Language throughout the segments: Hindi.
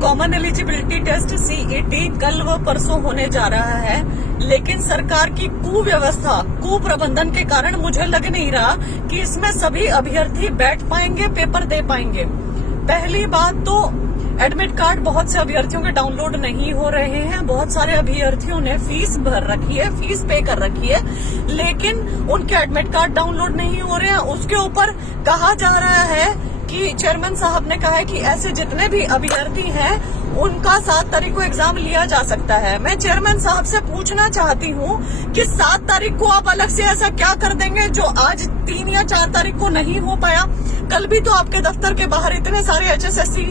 कॉमन एलिजिबिलिटी टेस्ट सीईटी कल व परसों होने जा रहा है, लेकिन सरकार की कुव्यवस्था, कुप्रबंधन के कारण मुझे लग नहीं रहा कि इसमें सभी अभ्यर्थी बैठ पाएंगे, पेपर दे पाएंगे। पहली बात तो एडमिट कार्ड बहुत से अभ्यर्थियों के डाउनलोड नहीं हो रहे हैं। बहुत सारे अभ्यर्थियों ने फीस भर रखी है, फीस पे कर रखी है, लेकिन उनके एडमिट कार्ड डाउनलोड नहीं हो रहे हैं। उसके ऊपर कहा जा रहा है कि चेयरमैन साहब ने कहा है कि ऐसे जितने भी अभ्यर्थी हैं उनका 7 तारीख को एग्जाम लिया जा सकता है। मैं चेयरमैन साहब से पूछना चाहती हूँ कि 7 तारीख को आप अलग से ऐसा क्या कर देंगे जो आज 3 या 4 तारीख को नहीं हो पाया। कल भी तो आपके दफ्तर के बाहर इतने सारे HSSC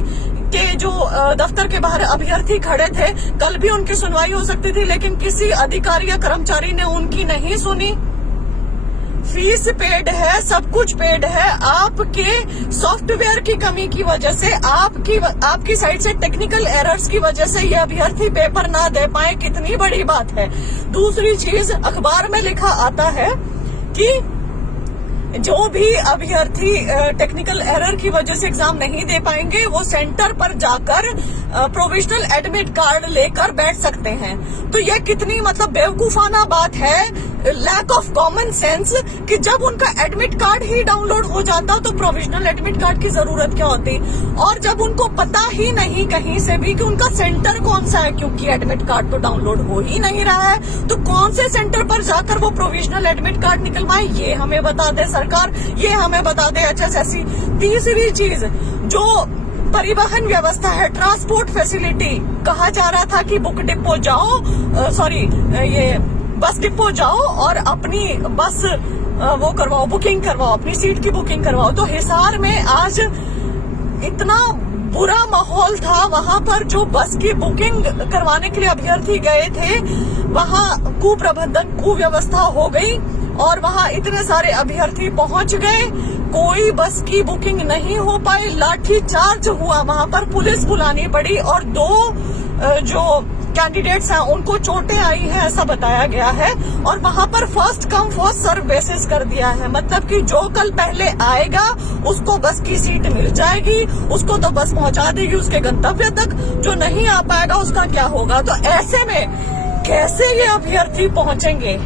के जो दफ्तर के बाहर अभ्यर्थी खड़े थे, कल भी उनकी सुनवाई हो सकती थी, लेकिन किसी अधिकारी या कर्मचारी ने उनकी नहीं सुनी। फीस पेड है, सब कुछ पेड है। आपके सॉफ्टवेयर की कमी की वजह से, आपकी साइड से टेक्निकल एरर्स की वजह से ये अभ्यर्थी पेपर ना दे पाए, कितनी बड़ी बात है। दूसरी चीज, अखबार में लिखा आता है कि जो भी अभ्यर्थी टेक्निकल एरर की वजह से एग्जाम नहीं दे पाएंगे वो सेंटर पर जाकर प्रोविजनल एडमिट कार्ड लेकर बैठ सकते हैं। तो ये कितनी मतलब बेवकूफाना बात है, लैक ऑफ कॉमन सेंस, कि जब उनका एडमिट कार्ड ही डाउनलोड हो जाता तो प्रोविजनल एडमिट कार्ड की जरूरत क्या होती। और जब उनको पता ही नहीं कहीं से भी कि उनका सेंटर कौन सा है, क्योंकि एडमिट कार्ड तो डाउनलोड हो ही नहीं रहा है, तो कौन से सेंटर पर जाकर वो प्रोविजनल एडमिट कार्ड निकलवाए, ये हमें बता दे सरकार, ये हमें बता दे HSSC। तीसरी चीज, जो परिवहन व्यवस्था है, ट्रांसपोर्ट फैसिलिटी, कहा जा रहा था कि बुक डिपो जाओ, ये बस डिपो जाओ और अपनी बस वो करवाओ, बुकिंग करवाओ, अपनी सीट की बुकिंग करवाओ। तो हिसार में आज इतना बुरा माहौल था, वहां पर जो बस की बुकिंग करवाने के लिए अभ्यर्थी गए थे, वहां कुप्रबंधन, कुव्यवस्था हो गई और वहां इतने सारे अभ्यर्थी पहुंच गए, कोई बस की बुकिंग नहीं हो पाई, लाठी चार्ज हुआ, वहां पर पुलिस बुलानी पड़ी और 2 जो कैंडिडेट्स हैं उनको चोटें आई हैं, ऐसा बताया गया है। और वहां पर first come first serve basis कर दिया है, मतलब कि जो कल पहले आएगा उसको बस की सीट मिल जाएगी, उसको तो बस पहुंचा देगी उसके गंतव्य तक, जो नहीं आ पाएगा उसका क्या होगा। तो ऐसे में कैसे ये अभ्यर्थी पहुंचेंगे,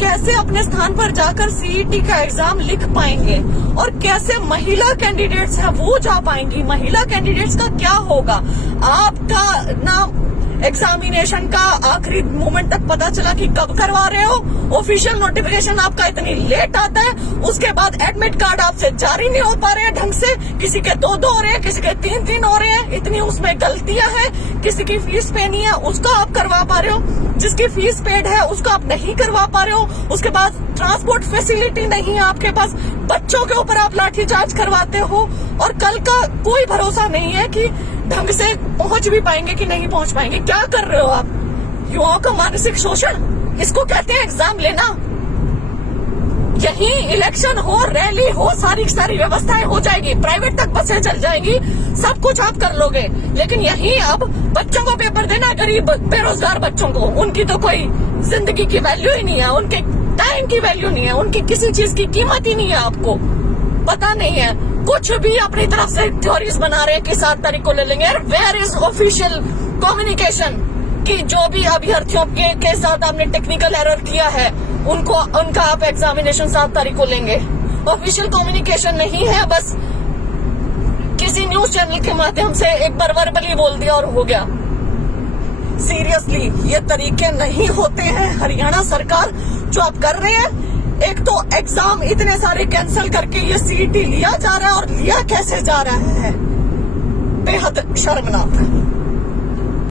कैसे अपने स्थान पर जाकर सीईटी का एग्जाम लिख पाएंगे, और कैसे महिला कैंडिडेट्स हैं वो जा पाएंगी। महिला कैंडिडेट्स का क्या होगा। आपका ना एग्जामिनेशन का आखिरी मोमेंट तक पता चला कि कब करवा रहे हो, ऑफिशियल नोटिफिकेशन आपका इतनी लेट आता है, उसके बाद एडमिट कार्ड आपसे जारी नहीं हो पा रहे हैं ढंग से, किसी के 2 हो रहे हैं, किसी के 3 हो रहे हैं, इतनी उसमें गलतियां हैं, किसी की फीस पे नहीं है उसका आप करवा पा रहे हो, जिसकी फीस पेड है उसको आप नहीं करवा पा रहे हो, उसके बाद ट्रांसपोर्ट फैसिलिटी नहीं है आपके पास, बच्चों के ऊपर आप लाठीचार्ज करवाते हो, और कल का कोई भरोसा नहीं है कि ढंग से पहुंच भी पाएंगे कि नहीं पहुंच पाएंगे। क्या कर रहे हो आप? युवाओं का मानसिक शोषण, इसको कहते हैं एग्जाम लेना। यहीं इलेक्शन हो, रैली हो, सारी व्यवस्थाएं हो जाएगी, प्राइवेट तक बसें चल जाएंगी, सब कुछ आप कर लोगे, लेकिन यहीं अब बच्चों को पेपर देना, गरीब बेरोजगार बच्चों को, उनकी तो कोई जिंदगी की वैल्यू ही नहीं है, उनके टाइम की वैल्यू नहीं है, उनकी किसी चीज की कीमत ही नहीं है, आपको पता नहीं है। कुछ भी अपनी तरफ से थ्योरीज बना रहे हैं कि 7 तारीख को ले लेंगे। वेयर इज ऑफिशियल कम्युनिकेशन कि जो भी अभ्यर्थियों के साथ आपने टेक्निकल एरर किया है उनका आप एग्जामिनेशन 7 तारीख को लेंगे। ऑफिशियल कम्युनिकेशन नहीं है, बस किसी न्यूज चैनल के माध्यम से एक बार वर्बली बोल दिया और हो गया। सीरियसली ये तरीके नहीं होते हैं। हरियाणा सरकार जो आप कर रहे हैं, एक तो एग्जाम इतने सारे कैंसिल करके ये सीईटी लिया जा रहा है, और लिया कैसे जा रहा है, बेहद शर्मनाक है।